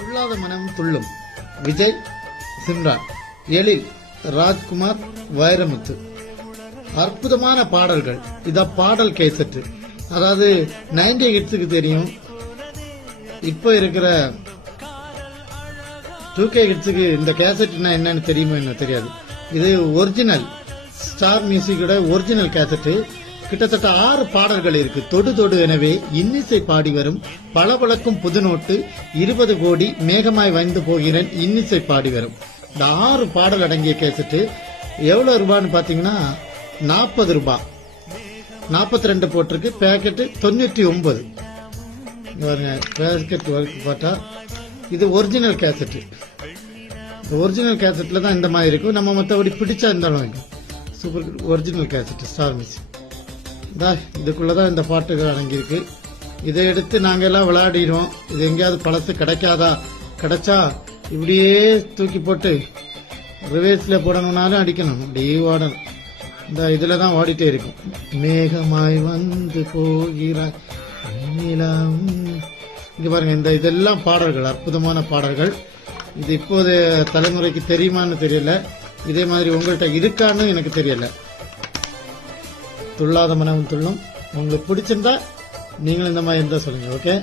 துள்ளாத மனம் துள்ளும். விஜய், சிம்ரான், எழில், ராஜ்குமார், வைரமுத்து. அற்புதமான பாடல்கள். இத பாடல் கேசட்டு. அதாவது 90 கிட்ஸுக்கு தெரியும். இப்ப இருக்கிற 2K கிட்ஸுக்கு இந்த கேசட்னா என்னன்னு தெரியுமோ என்ன தெரியாது. இது ஒரிஜினல் ஸ்டார் மியூசிக்கோட ஒரிஜினல் கேசட்டு. கிட்டத்தட்ட 6 பாடல்கள் இருக்கு. தொடு தொடு எனவே, இன்னிசை பாடி வரும், பளபளக்கும் புதுநோட்டு, 20 கோடி, மேகமாய் வந்து போகிறேன், இன்னிசை பாடி வரும். இந்த 6 பாடல் அடங்கிய கேசட்டு எவ்வளவு ரூபான்னு பாத்தீங்கன்னா 40 ரூபாய். 42 போட்டிருக்கு. பேக்கெட் 99. பேக்கெட் பார்த்தா இது ஒரிஜினல் கேசட். ஒரிஜினல் கேசட்ல தான் இந்த மாதிரி இருக்கும். நம்ம மற்றபடி பிடிச்சா இருந்தாலும் super original cassette star music. இதுக்குள்ளதான் இந்த பாட்டுகள் அடங்கியிருக்கு. இதை எடுத்து நாங்க எல்லாம் விளையாடிடுவோம். இது எங்கேயாவது பழசு கிடைக்காதா? கிடைச்சா இப்படியே தூக்கி போட்டு ரிவேர்ஸ்ல போடணும்னாலும் அடிக்கணும், அப்படியே ஓடணும். இந்த இதுலதான் ஓடிட்டே இருக்கும். மேகமாய் வந்து போகிறாய். இங்க பாருங்க, இந்த இதெல்லாம் பாடல்கள், அற்புதமான பாடல்கள். இது இப்போது தலைமுறைக்கு தெரியுமான்னு தெரியல. இதே மாதிரி உங்கள்கிட்ட இருக்கான்னு எனக்கு தெரியல. துள்ளாத மனம் துள்ளும். உங்களுக்கு பிடிச்சிருந்தா நீங்களும் இந்த மாதிரி இருந்தா சொல்லுங்க. ஓகே.